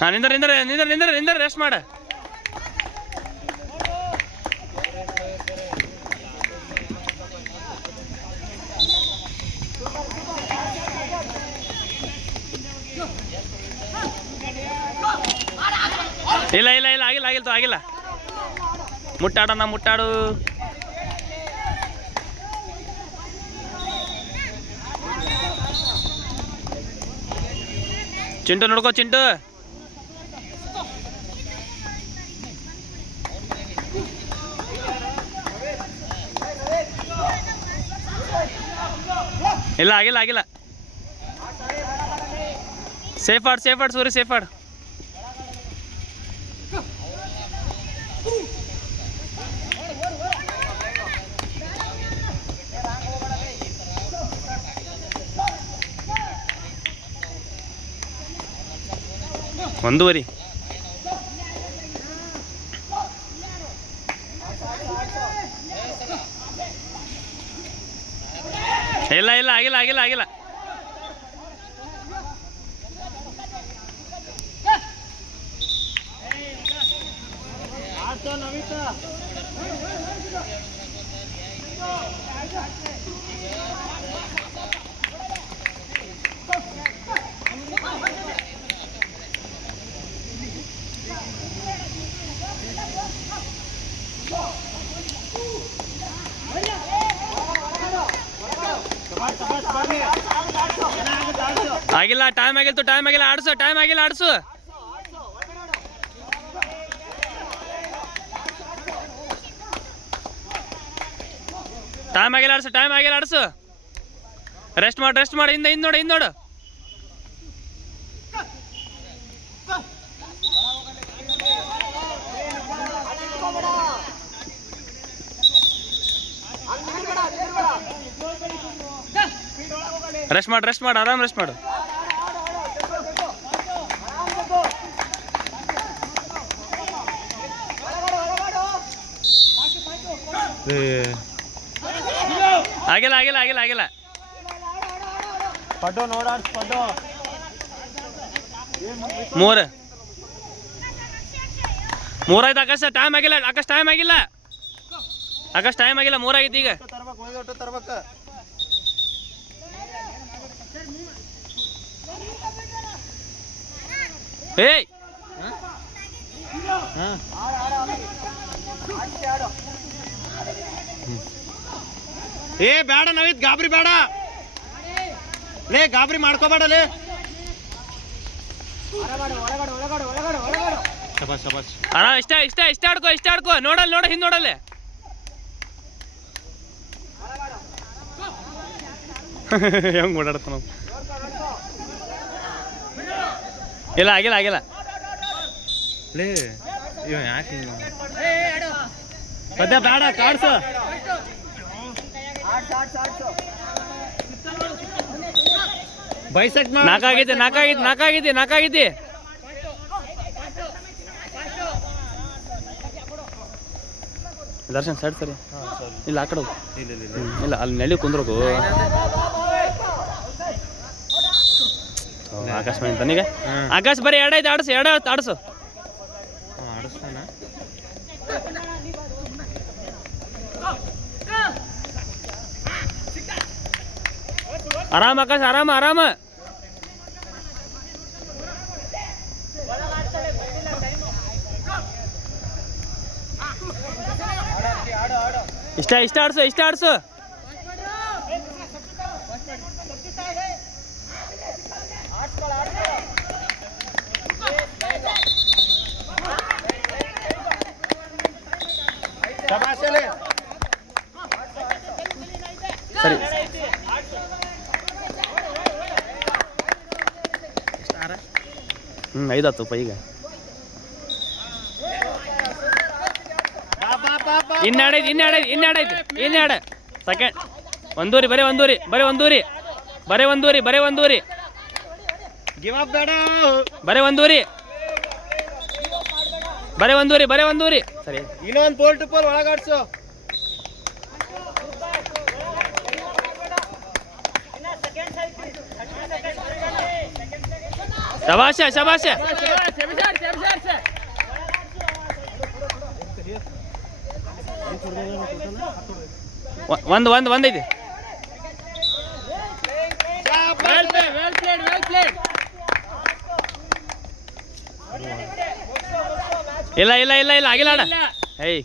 ಹಾಂ ನಿಂದ್ರ ರೆಸ್ಟ್ ಮಾಡ. ಇಲ್ಲ ಆಗಿಲ್ಲ ಮುಟ್ಟಾಡು. ಚಿಂಟು ನೋಡ್ಕೋ ಚಿಂಟು. ಇಲ್ಲ ಆಗಿಲ್ಲ ಸೇಫ್ ಆಡ್ ಸೂರಿ ಸೇಫ್ ಆಡ್. ಒಂದೂವರೆ ಇಲ್ಲ ಆಗಿಲ್ಲ ಆಗಿಲ್ಲ ಟೈಮ್ ಆಗಿಲ್ಲ ಆಡ್ಸು ಟೈಮ್ ಆಗಿಲ್ಲ ಆಡ್ಸು. ರೆಸ್ಟ್ ಮಾಡಿ ಹಿಂದೆ ನೋಡು. ರೆಸ್ಟ್ ಮಾಡು ಆರಾಮ್ ರೆಸ್ಟ್ ಮಾಡು. ಆಗಿಲ್ಲ ಪಡ್ಡು ನೋಡಾಡ್ಸ್ ಪಡ್ಡು 3 ಆಯ್ತು. ಆಕಾಶ ಟೈಮ್ ಆಗಿಲ್ಲ 3 ಆಗೈತಿ ಈಗ. ಏಯ್ ಬೇಡ ನವೀತ್ ಗಾಬರಿ ಬೇಡ ಲೇ, ಗಾಬರಿ ಮಾಡ್ಕೋಬೇಡಲೇ. ಅಣ್ಣ ಇಷ್ಟ ಆಡ್ಕೋ ನೋಡಲ್ಲ ಹಿಂದ್ ನೋಡಲ್ಲೇ. ಹೆಂಗ್ ಓಡಾಡ್ತ ನಾವು. ಇಲ್ಲ ಆಗಿಲ್ಲ ಲೇ ಇವ ಯಾಕೆ ಪದ್ಯ ಬೇಡ ಕಾಡ್ಸು. ಬೈಸೆಕ್ಟ್ ನಾಕಾಗಿದೆ. ದರ್ಶನ್ ಸೈಡ್ ಸರಿ ಇಲ್ಲ ಆ ಕಡೆ ಇಲ್ಲ ಅಲ್ಲಿ ನೆಲೆ ಕುಂದ್ರೋಕು. ಆಕಾಶ ತನೀಗ ಆಕಾಶ ಬರೀ ಎರಡೈದು ಆಡಿಸು. ಆಡಿಸ್ತಾನ ಆರಾಮ ಆಕಾಶ ಆರಾಮ. ಇಷ್ಟ ಆಡ್ಸು. ಸರಿ 5 ಆಯ್ತು ಈಗ. ಇನ್ನೆರಡು ಸೆಕೆಂಡ್. ಒಂದೂರಿ ಗಿವ್ ಅಪ್ ಬೇಡ. ಬರೇ ಒಂದೂರಿ ಸರಿ. ಇನ್ನೊಂದು ಪೋಲ್ ಟು ಪೋಲ್ ಒಳಗಾಡ್ಸು. ಶಬಾಷ ಒಂದೈತಿ. ಇಲ್ಲ ಆಗಿಲ್ಲ ಅಣ್ಣ. ಏಯ್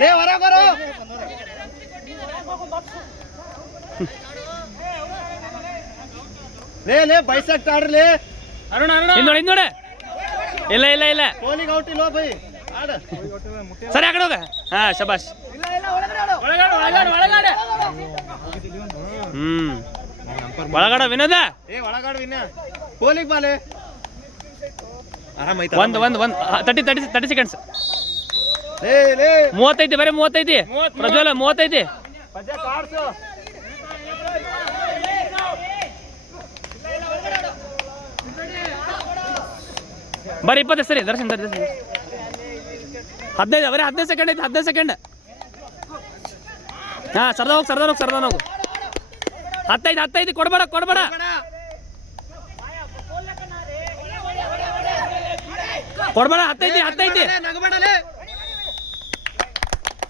ಲೇ ಹೊರಗೆ ಬರೋ. ಲೇ ಬೈಸೆಕ್ಟ್ ಆಡ್ರಿ. ಹಿಂದೋಡೆ. ಇಲ್ಲ ಕೋಲಿಗೆ ಔಟ್ ಇಲ್ವಾ ಬೈ ಆಡ. ಸರಿ ಆ ಕಡೆ ಹೋಗ. ಹಾ ಶಬಾಷ್. ಒಳಗಡೆ ವಿನೋದ. ಒಳಗಾಡು ವಿನ್ನ. ಕೋಲಿಗೆ ಬಾಲೆ ಆರಾಮೈತ. ಒಂದು 30 ಸೆಕೆಂಡ್ಸ್. ಲೇ 35 ಬರೀ 35 ಪ್ರಜ್ವಲ 35. ಬರೀ 20 ಸರಿ ದರ್ಶನ್ 15 ಬರೀ 15 ಸೆಕೆಂಡ್ ಐತಿ. 15 ಸೆಕೆಂಡ್. ಹಾ ಸರ್ದ ಹೋಗು. 15 ಕೊಡ್ಬೇಡ. ಕೊಡ್ಬೇಡ 15 ನಗಬೇಡಲೇ.